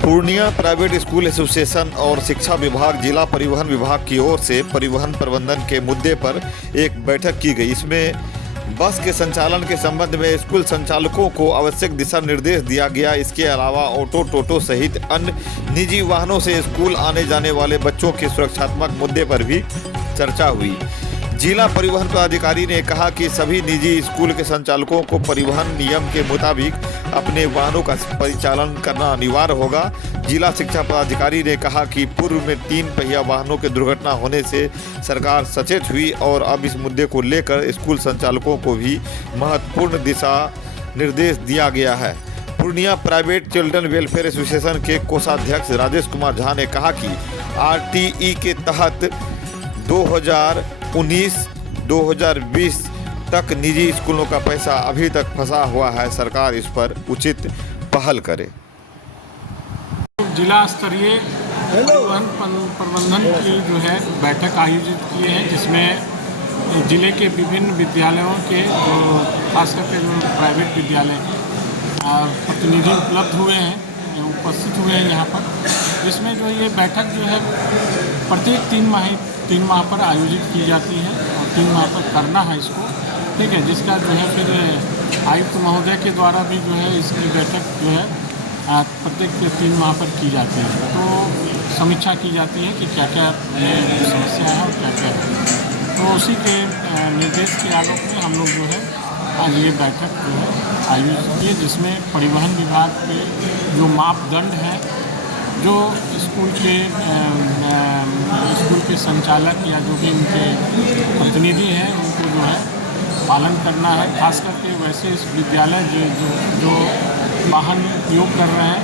Purnia private school association और शिक्षा विभाग जिला परिवहन विभाग की ओर से परिवहन प्रबंधन के मुद्दे पर एक बैठक की गई। इसमें बस के संचालन के संबंध में स्कूल संचालकों को आवश्यक दिशा निर्देश दिया गया। इसके अलावा ऑटो, टोटो सहित अन्य निजी वाहनों से स्कूल आने जाने वाले बच्चों के सुरक्षात्मक मुद्दे पर भी चर्चा हुई। जिला परिवहन पदाधिकारी ने कहा कि सभी निजी स्कूल के संचालकों को परिवहन नियम के मुताबिक अपने वाहनों का परिचालन करना अनिवार्य होगा। जिला शिक्षा पदाधिकारी ने कहा कि पूर्व में 3 पहिया वाहनों के दुर्घटना होने से सरकार सचेत हुई और अब इस मुद्दे को लेकर स्कूल संचालकों को भी महत्वपूर्ण दिशा निर्देश दिया गया है। Purnia private children welfare association के कोषाध्यक्ष राजेश कुमार झा ने कहा कि आरटीई के तहत 2019-2020 तक निजी स्कूलों का पैसा अभी तक फंसा हुआ है। सरकार इस पर उचित पहल करे। जिला स्तरीय परिवहन प्रबंधन की जो है बैठक आयोजित किए हैं, जिसमें जिले के विभिन्न विद्यालयों के जो खास करके जो प्राइवेट विद्यालय प्रतिनिधि उपलब्ध हुए हैं, उपस्थित हुए हैं यहाँ पर, जिसमें जो ये बैठक जो है प्रत्येक 3 माह पर आयोजित की जाती है और 3 माह पर करना है इसको, ठीक है। जिसका जो है फिर आयुक्त महोदय के द्वारा भी जो है इसकी बैठक जो है प्रत्येक 3 माह पर की जाती है। तो समीक्षा की जाती है कि क्या क्या समस्या है और क्या क्या है। तो उसी के निर्देश के आलोक में हम लोग जो है आज ये बैठक जो है आयोजित की, जिसमें परिवहन विभाग के जो मापदंड हैं, जो स्कूल के संचालक या जो भी उनके प्रतिनिधि हैं उनको जो है पालन करना है। खास करके वैसे इस विद्यालय जो वाहन उपयोग कर रहे हैं,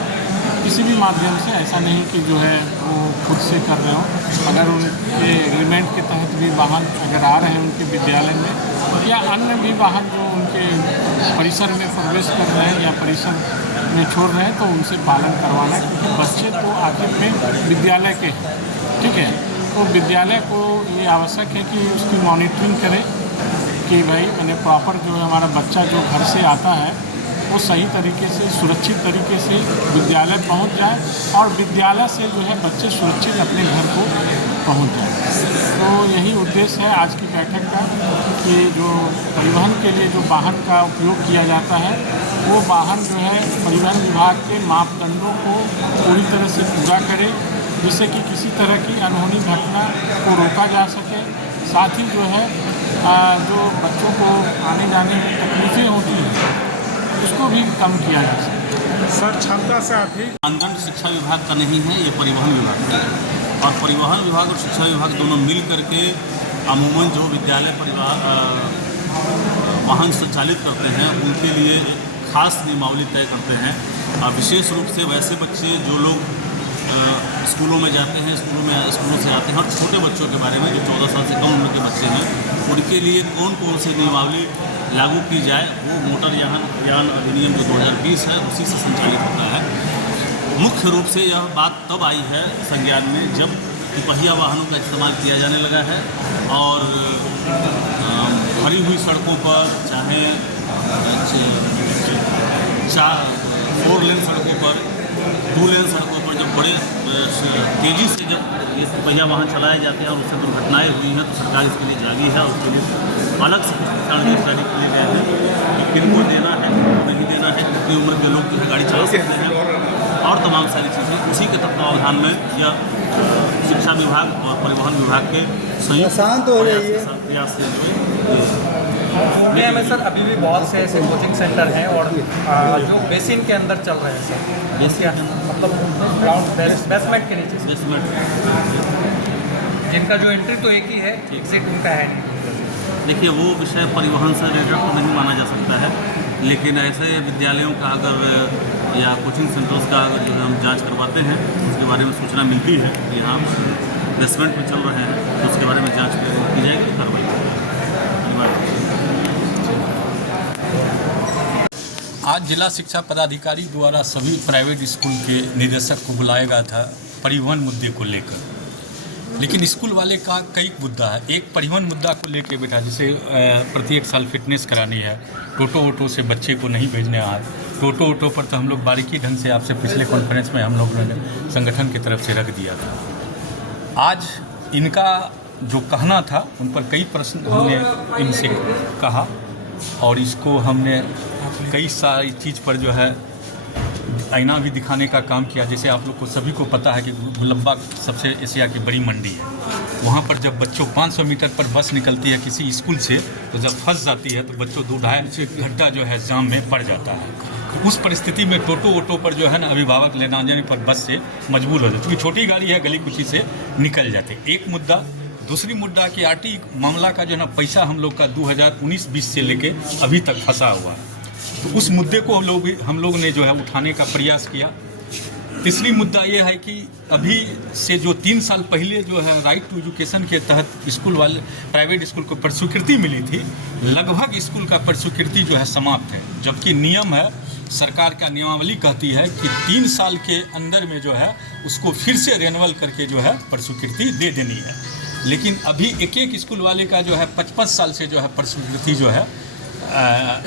किसी भी माध्यम से, ऐसा नहीं कि जो है वो खुद से कर रहे हो। अगर उनके एग्रीमेंट के तहत भी वाहन अगर आ रहे हैं उनके विद्यालय में, या अन्य भी वाहन जो उनके परिसर में प्रवेश कर रहे हैं या परिसर में छोड़ रहे हैं, तो उनसे पालन करवाना है। क्योंकि बच्चे तो आखिर में विद्यालय के, ठीक है, तो विद्यालय को ये आवश्यक है कि उसकी मॉनिटरिंग करे कि भाई मैंने प्रॉपर जो है हमारा बच्चा जो घर से आता है वो सही तरीके से, सुरक्षित तरीके से विद्यालय पहुंच जाए और विद्यालय से जो है बच्चे सुरक्षित अपने घर को पहुंच जाए। तो यही उद्देश्य है आज की बैठक का कि जो परिवहन के लिए जो वाहन का उपयोग किया जाता है, वो वाहन जो है परिवहन विभाग के मापदंडों को पूरी तरह से पूरा करे, जिससे कि किसी तरह की अनहोनी घटना को रोका जा सके। साथ ही जो है जो बच्चों को आने जाने में तकलीफ़ें होती हैं उसको भी कम किया जा सके। सर, क्षमता से अधिक मानदंड शिक्षा विभाग का नहीं है, ये परिवहन विभाग का है। और परिवहन विभाग और शिक्षा विभाग दोनों मिल करके अमूमन जो विद्यालय वाहन संचालित करते हैं उनके लिए खास नियमावली तय करते हैं। विशेष रूप से वैसे बच्चे जो लोग स्कूलों में जाते हैं, स्कूलों से आते हैं, और छोटे बच्चों के बारे में जो 14 साल से कम उम्र के बच्चे हैं, उनके लिए कौन कौन सी नियमावली लागू की जाए, वो मोटर यान अधिनियम जो 2020 है उसी से संचालित होता है। मुख्य रूप से यह बात तब आई है संज्ञान में जब दुपहिया वाहनों का इस्तेमाल किया जाने लगा है और भरी हुई सड़कों पर, चाहे 4 लेन सड़कों पर, 2 लेन सड़कों पर जब बड़े तेज़ी से जब ये पहिया वाहन चलाए जाते हैं और उससे दुर्घटनाएँ हुई हैं, तो सरकार इसके लिए जागी है। उसके लिए अलग से कुछ दिशा निर्देश जारी किए गए हैं कि किनको देना है, किनको नहीं देना है, कितनी उम्र के लोग जो है गाड़ी चला सकते हैं और तमाम सारी चीज़ें। उसी के तत्वावधान में यह शिक्षा विभाग और परिवहन विभाग के संयुक्त प्रयास से पूर्णिया में सर अभी भी बहुत से ऐसे कोचिंग सेंटर हैं और जो बेसिन के अंदर चल रहे हैं सर, इसके मतलब ग्राउंड बेसमेंट के नीचे, जिनका जो एंट्री तो एक ही है, एग्जिट उनका है नहीं। देखिए, वो विषय परिवहन से रिलेटेड तो नहीं माना जा सकता है, लेकिन ऐसे विद्यालयों का अगर या कोचिंग सेंटर्स का अगर जो है हम जांच करवाते हैं, उसके बारे में सूचना मिलती है कि यहाँ बेसमेंट में चल रहे हैं, तो उसके बारे में जाँच की जाएगी, कार्रवाई आज जिला शिक्षा पदाधिकारी द्वारा सभी प्राइवेट स्कूल के निदेशक को बुलाया गया था परिवहन मुद्दे को लेकर। लेकिन स्कूल वाले का कई मुद्दा है। एक परिवहन मुद्दा को लेकर बैठा, जैसे प्रत्येक साल फिटनेस करानी है, टोटो वोटो से बच्चे को नहीं भेजने आए, टोटो ओटो पर तो हम लोग बारीकी ढंग से आपसे पिछले कॉन्फ्रेंस में हम लोगों ने संगठन की तरफ से रख दिया था। आज इनका जो कहना था उन पर कई प्रश्न हमने इनसे कहा और इसको हमने कई सारी चीज़ पर जो है आईना भी दिखाने का काम किया। जैसे आप लोग को सभी को पता है कि गुलब्बा सबसे एशिया की बड़ी मंडी है। वहाँ पर जब बच्चों 500 मीटर पर बस निकलती है किसी स्कूल से, तो जब फंस जाती है तो बच्चों 2-2.5 घंटा जो है जाम में पड़ जाता है। उस परिस्थिति में टोटो ओटो पर जो है ना अभिभावक ले जाने पर बस से मजबूर हो जाते, क्योंकि छोटी गाड़ी है, गली कुची से निकल जाते। एक मुद्दा। दूसरी मुद्दा कि आरटी मामला का जो है ना पैसा हम लोग का 2019-20 से लेके अभी तक फंसा हुआ है, तो उस मुद्दे को हम लोग ने जो है उठाने का प्रयास किया। तीसरी मुद्दा ये है कि अभी से जो 3 साल पहले जो है राइट टू एजुकेशन के तहत स्कूल वाले प्राइवेट स्कूल को प्रस्वीकृति मिली थी, लगभग स्कूल का प्रस्वीकृति जो है समाप्त है। जबकि नियम है, सरकार का नियमावली कहती है कि 3 साल के अंदर में जो है उसको फिर से रेन्यूअल करके जो है प्रस्वीकृति दे देनी है। लेकिन अभी एक स्कूल वाले का जो है 55 साल से जो है प्रस्वीकृति जो है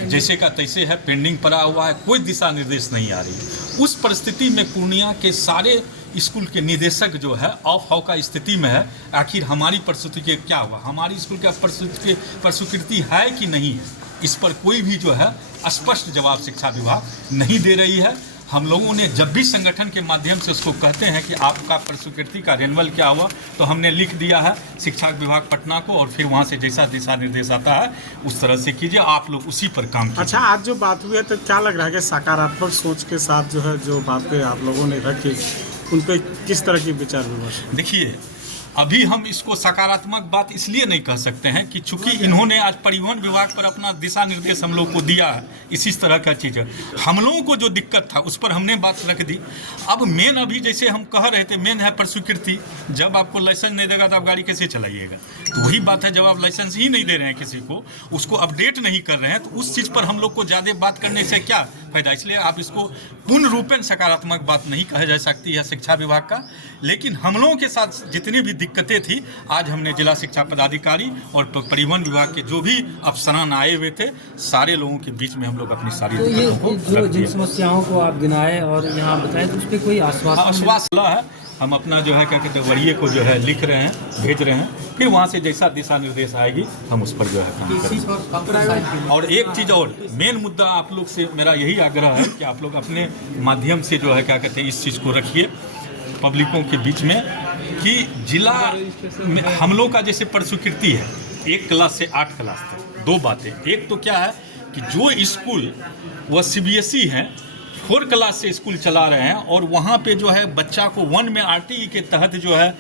जैसे का तैसे है, पेंडिंग पड़ा हुआ है, कोई दिशा निर्देश नहीं आ रही। उस परिस्थिति में पूर्णिया के सारे स्कूल के निदेशक जो है ऑफ हाउ का स्थिति में है। आखिर हमारी प्रस्तुति क्या हुआ, हमारी स्कूल का प्रस्वीकृति है कि नहीं है, इस पर कोई भी जो है स्पष्ट जवाब शिक्षा विभाग नहीं दे रही है। हम लोगों ने जब भी संगठन के माध्यम से उसको कहते हैं कि आपका प्रस्वीकृति का रेन्यूअल क्या हुआ, तो हमने लिख दिया है शिक्षा विभाग पटना को, और फिर वहाँ से जैसा दिशा निर्देश आता है उस तरह से कीजिए, आप लोग उसी पर काम कीजिए। अच्छा, आज जो बात हुई है तो क्या लग रहा है कि सकारात्मक सोच के साथ जो है जो बातें आप लोगों ने रखी उन पर किस तरह की विचार विमर्श? देखिए, अभी हम इसको सकारात्मक बात इसलिए नहीं कह सकते हैं कि चूंकि इन्होंने आज परिवहन विभाग पर अपना दिशा निर्देश हम लोग को दिया है, इसी तरह का चीज़ है। हम लोगों को जो दिक्कत था उस पर हमने बात रख दी। अब मेन अभी जैसे हम कह रहे थे, मेन है प्रस्वीकृति। जब आपको लाइसेंस नहीं देगा तो आप गाड़ी कैसे चलाइएगा? तो वही बात है, जब आप लाइसेंस ही नहीं दे रहे हैं किसी को, उसको अपडेट नहीं कर रहे हैं, तो उस चीज़ पर हम लोग को ज़्यादा बात करने से क्या फायदा। इसलिए आप इसको पूर्ण रूपेण सकारात्मक बात नहीं कहा जा सकती है शिक्षा विभाग का। लेकिन हम लोगों के साथ जितनी भी दिक्कतें थी, आज हमने जिला शिक्षा पदाधिकारी और परिवहन विभाग के जो भी अफसरान आए हुए थे, सारे लोगों के बीच में हम लोग अपनी सारी दिक्कतों को जो जिन समस्याओं को आप गिनाए और यहाँ बताए, तो उस पर कोई आश्वासन है। हम अपना जो है क्या कहते हैं वरीय को जो है लिख रहे हैं, भेज रहे हैं, फिर वहाँ से जैसा दिशा निर्देश आएगी हम उस पर जो है काम करेंगे। और एक चीज़ और मेन मुद्दा आप लोग से मेरा यही आग्रह है कि आप लोग अपने माध्यम से जो है क्या कहते हैं इस चीज़ को रखिए पब्लिकों के बीच में कि जिला हम लोग का जैसे प्रस्वीकृति है 1 क्लास से 8 क्लास तक। 2 बातें, एक तो क्या है कि जो स्कूल वह CBSE हैं, 4 क्लास से स्कूल चला रहे हैं और वहाँ पे जो है बच्चा को 1 में RTE के तहत जो है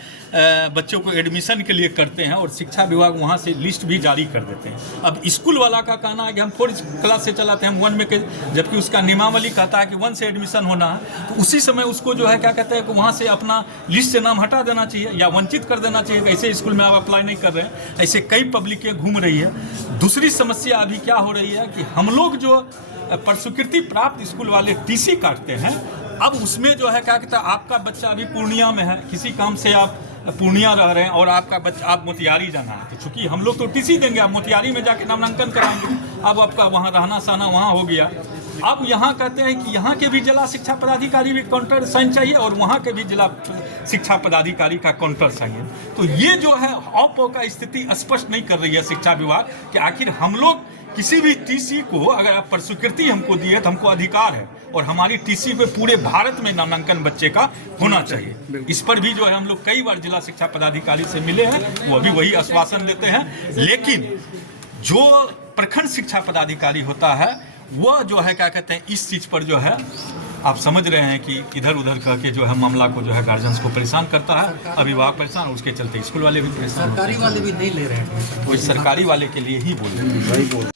बच्चों को एडमिशन के लिए करते हैं और शिक्षा विभाग वहाँ से लिस्ट भी जारी कर देते हैं। अब स्कूल वाला का कहना है कि हम 4 क्लास से चलाते हैं, हम 1 में के, जबकि उसका नियमावली कहता है कि 1 से एडमिशन होना है। तो उसी समय उसको जो है क्या कहते हैं कि वहाँ से अपना लिस्ट से नाम हटा देना चाहिए या वंचित कर देना चाहिए। ऐसे स्कूल में आप अप्लाई नहीं कर रहे हैं, ऐसे कई पब्लिकें घूम रही है। दूसरी समस्या अभी क्या हो रही है कि हम लोग जो प्रस्वीकृति प्राप्त स्कूल वाले TC काटते हैं, अब उसमें जो है क्या कहता है आपका बच्चा अभी पूर्णिया में है, किसी काम से आप पूर्णिया रह रहे हैं और आपका बच्चा आप मोतिहारी जाना है, तो चूंकि हम लोग तो TC देंगे, आप मोतिहारी में जाके नामांकन कराएंगे। अब आपका वहाँ रहना सहना वहाँ हो गया। अब यहाँ कहते हैं कि यहाँ के भी जिला शिक्षा पदाधिकारी भी काउंटर साइन चाहिए और वहाँ के भी जिला शिक्षा पदाधिकारी का काउंटर चाहिए। तो ये जो है ऑप का स्थिति स्पष्ट नहीं कर रही है शिक्षा विभाग कि आखिर हम लोग किसी भी TC को अगर आप प्रस्वीकृति हमको दिए तो हमको अधिकार है और हमारी TC पे पूरे भारत में नामांकन बच्चे का होना चाहिए। इस पर भी जो है हम लोग कई बार जिला शिक्षा पदाधिकारी से मिले हैं, वो अभी वही आश्वासन देते हैं। लेकिन जो प्रखंड शिक्षा पदाधिकारी होता है वह जो है क्या कहते हैं इस चीज़ पर जो है आप समझ रहे हैं कि इधर उधर करके जो है मामला को जो है गार्जियंस को परेशान करता है, अभिभावक परेशान, और उसके चलते स्कूल वाले भी परेशान, सरकारी वाले भी नहीं ले रहे हैं। कोई सरकारी वाले के लिए ही बोल रहे हैं।